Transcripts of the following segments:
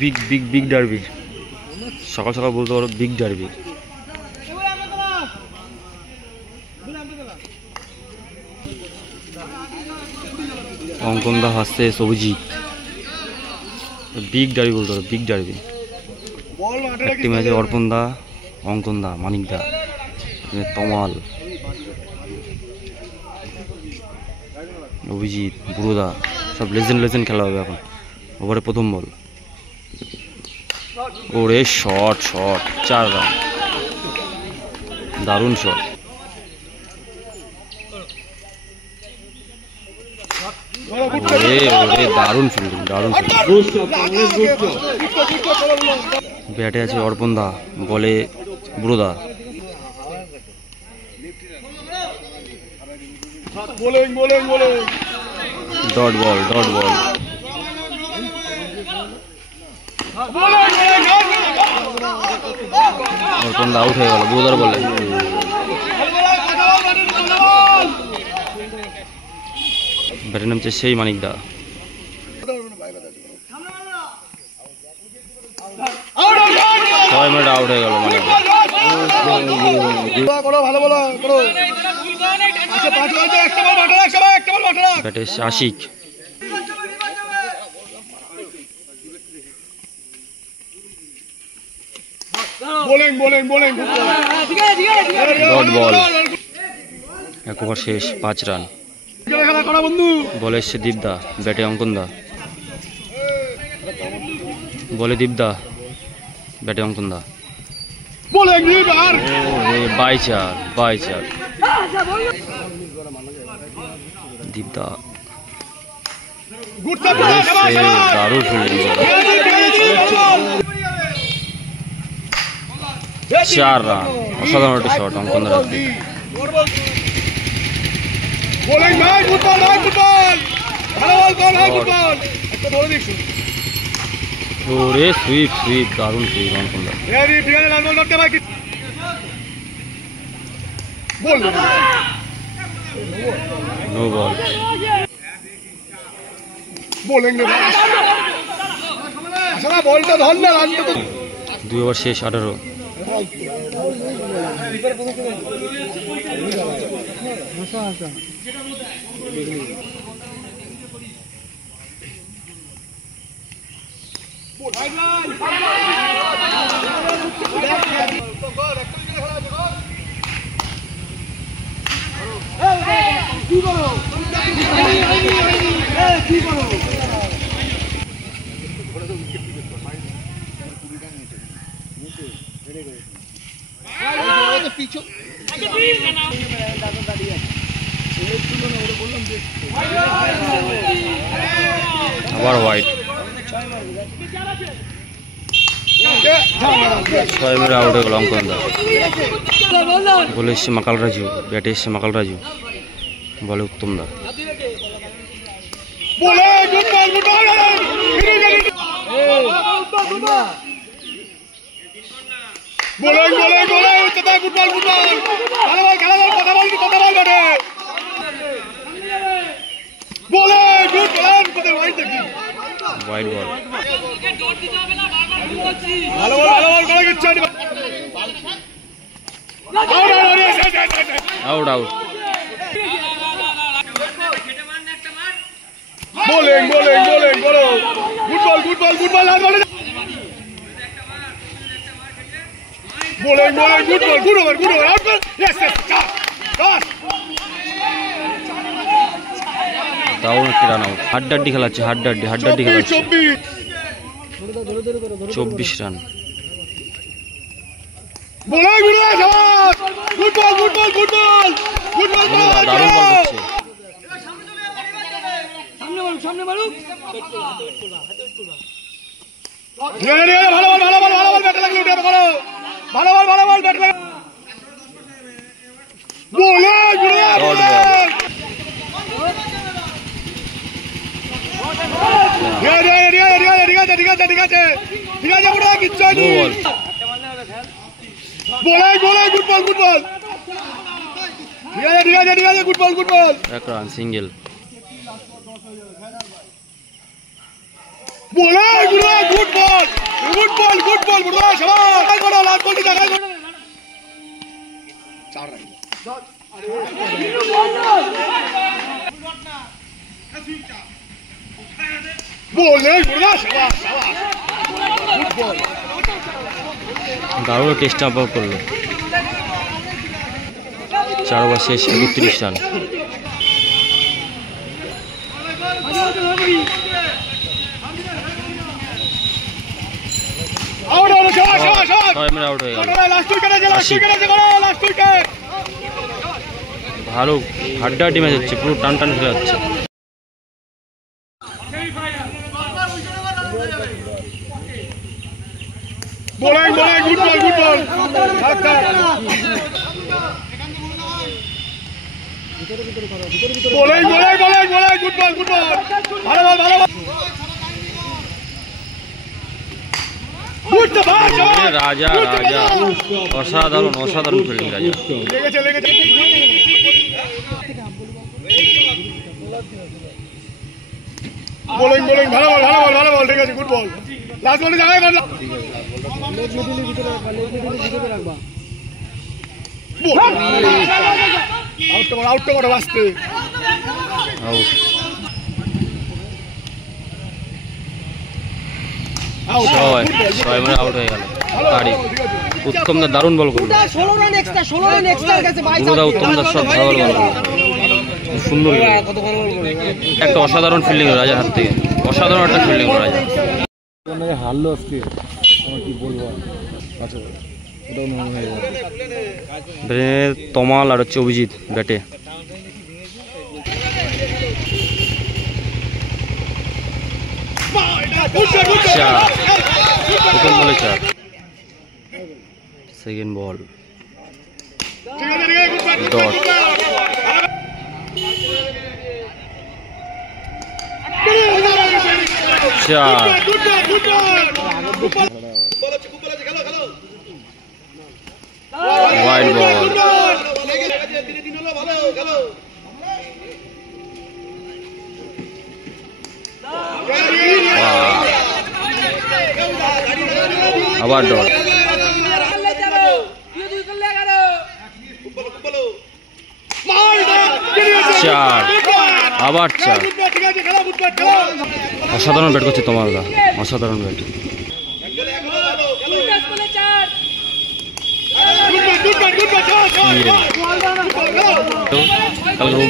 Big big big derby, সকাল সকাল বলতে পারো বিগ ডার্বি। অঙ্কনদা হাসছে সবুজি, বিগ ডার্বি বলতে পারো বিগ ডার্বি। একটি ম্যাচে অর্পণদা, অঙ্কনদা, মানিকদা, তমাল, অভিজিৎ, বুড়োদা, সব লেজেন্ড লেজেন্ড খেলা হবে এখন। ওভারে প্রথম বল, ওরে শট শট, 4 রান, দারুণ শট। ওরে ওরে দারুণ ফিল্ডিং, দারুণ ফিল্ডিং। ব্যাটে আছে অর্পণদা, বলে বুড়োদা। Dot ball, dot ball. অর্পণদা আউট হয়ে গেল বুড়োদার বলে। ব্যাটে নামছে সেই মানিকদা। 6 মিনিট আউট হয়ে গেল মানিকদা। ব্যাটে আশিক, ডট বল। 1 ওভার শেষ, 5 রান। বলে এসছে দীপদা, ব্যাটে অঙ্কনদা। বলে দীপদা, ব্যাটে অঙ্কনদা। By 4, by 4। দীপদা দারুণ ফিল্ডিং, 4 রান। অসাধারণ একটা শট অঙ্কনদার হাত থেকে। ওরে সুইপ সুইপ, দারুণ সুইপ অঙ্কনদার। No ball. 2 ওভার শেষ, 18। আবার হোয়াইট। 6 মিনিট আউট হয়ে গেল অঙ্কনদা। বলে এসছে মাকাল রাজু, ব্যাটে এসছে মাকাল রাজু, বলে উত্তমদা। White ball. Out out. Bowling bowling bowling করো, good ball good ball good ball, bowling bowling good ball, good over good over, out ball, yes yes, shot. দারুণ একটি রান আউট। হাড্ডাড্ডি খেলাচ্ছে, হাড্ডাড্ডি হাড্ডাড্ডি খেলাচ্ছে। 24 run. Bowling good ball good ball good ball good ball, দারুণ ball করছে। সামনে মারু, ভালো বল ভালো বল ভালো বল, ব্যাট লাগলো, উঠে করো, ভালো বল ভালো বল, ব্যাট লাগলো, বোলিং গুড বল। ঠিক আছে পুরো কিচ্ছু হয়নি। Bowling bowling good ball good বল, ঠিক আছে গুড বল গুড বল। 1 run, single. Bowling good good ball বুড়া শাবাশ গাল করো লাস্ট বলটি গাল করো 4 রান বলে বুড়া শাবাশ গুড বল দারুণ টেস্ট আউট করলো 4 ওভার শেষ 31 রান আউট হলো শাবাশ 6 মিনিট আউট হয়ে গেল লাস্ট উইকেটে করো লাস্ট উইকেট ভালো হাড্ডাহাড্ডি ম্যাচ হচ্ছে পুরো টান টান খেলে যাচ্ছে bowling good ball bowling good বল ভালো বল রাজা অসাধারণ ফিল্ডিং রাজা লেগেছে বোলিং ভালো বল ঠিক আছে গুড বল লাস্ট বলে জায়গায় করলাম আউট করো বাঁচতে আউট 6 মিনিট আউট হয়ে গেল তারিখ উত্তম দা দারুণ বল করলো 16 রান এক্সট্রা গেছে উত্তম দা সব ভালো বল করলো সুন্দর একটা অসাধারণ ফিল্ডিং রাজার হাত থেকে অসাধারণ একটা ফিল্ডিং রাজা হারলো আজকে আমার কি বলবো আচ্ছা ওটাও মনে হয়ে যাবে তমাল আর হচ্ছে অভিজিৎ ব্যাটে প্রথম বলে 4 second ball dot wide ball আবার ডট 4 আবার 4 অসাধারণ ব্যাট করছে তোমার দা অসাধারণ ব্যাট কালকে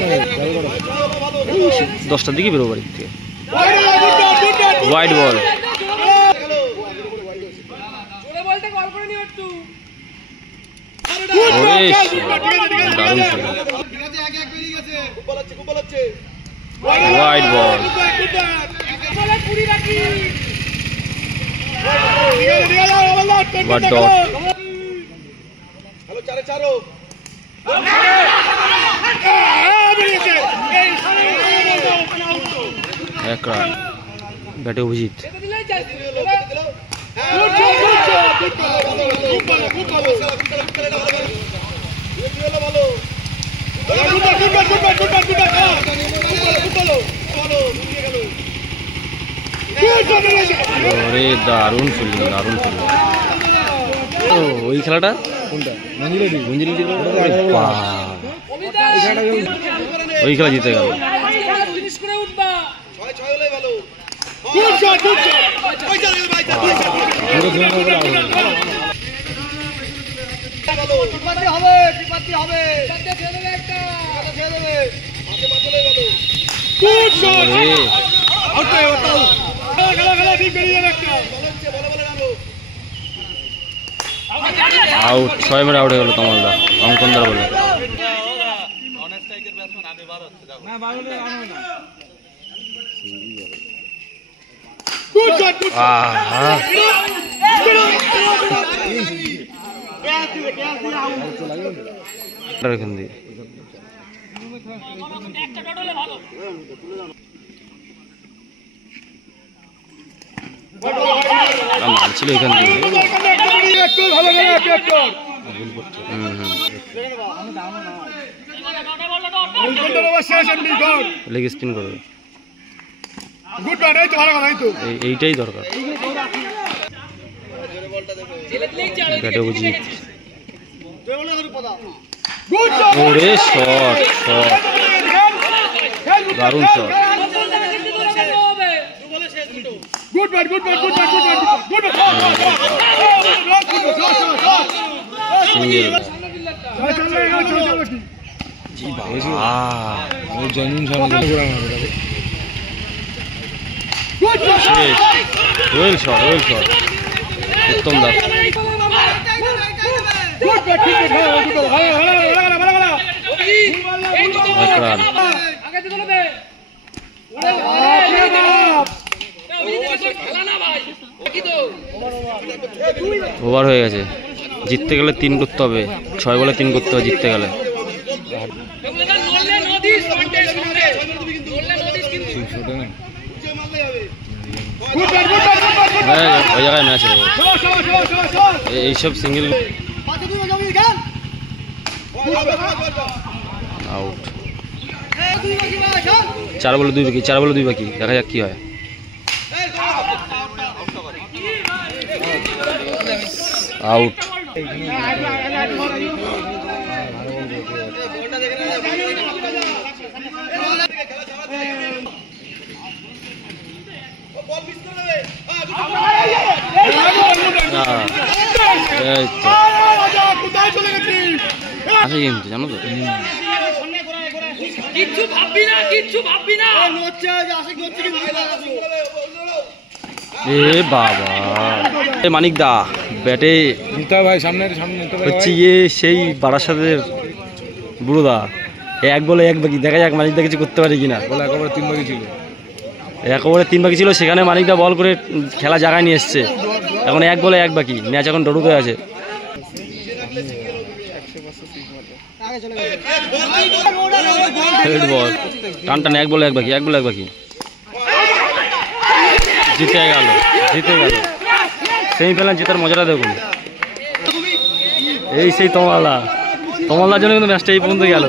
10টার দিকে বেরোবো বাড়ির থেকে ওয়াইড বল দারুণ ওয়াইড বল ডট এক রান ব্যাটে অভিজিৎ দারুণ ফিল্ডিং ওই খেলাটা কোনটা ওই খেলা জিতে গেল আউট 6 মিনিট আউট হয়ে গেল তমালদা অঙ্কনদার বলে এখান দিয়ে মারছিল এখান থেকে লেগ স্পিন করবে এইটাই দরকার ব্যাটে বুঝি গুড শট ওরে শট শট দারুণ shot good bat good bat good bat good bat good bat single genuine সামনে ওয়েল শট উত্তম দাস এক রান ওভার হয়ে গেছে জিততে গেলে 3 করতে হবে 6 বলে 3 করতে হবে জিততে গেলে ওই জায়গায় ম্যাচ হবে এইসব সিঙ্গেল আউট 4 বলে 2 বাকি 4 বলে 2 বাকি দেখা যাক কি হয় আউট আচ্ছা কিন্তু জানো তো কিচ্ছু ভাববি না এ বাবা এ মানিক দা ব্যাটে ভাই সামনে সামনে হচ্ছে ইয়ে সেই বারাসাতের বুড়োদা 1 বলে 1 বাকি দেখা যাক মানিক দা কিছু করতে পারে কিনা বলে একেবারে 3 বাকি ছিল এক ওভারে 3 বাকি ছিল সেখানে মানিক দা বল করে খেলা জায়গায় নিয়ে এসছে এখন 1 বলে 1 বাকি ম্যাচ এখন ডরুতে আছে হেড বল টান 1 বলে 1 বাকি 1 বলে 1 বাকি জিতে গেল সেমিফাইনাল জেতার মজাটা দেখুন এই সেই তমালদার জন্য কিন্তু ম্যাচটা এই পর্যন্ত গেল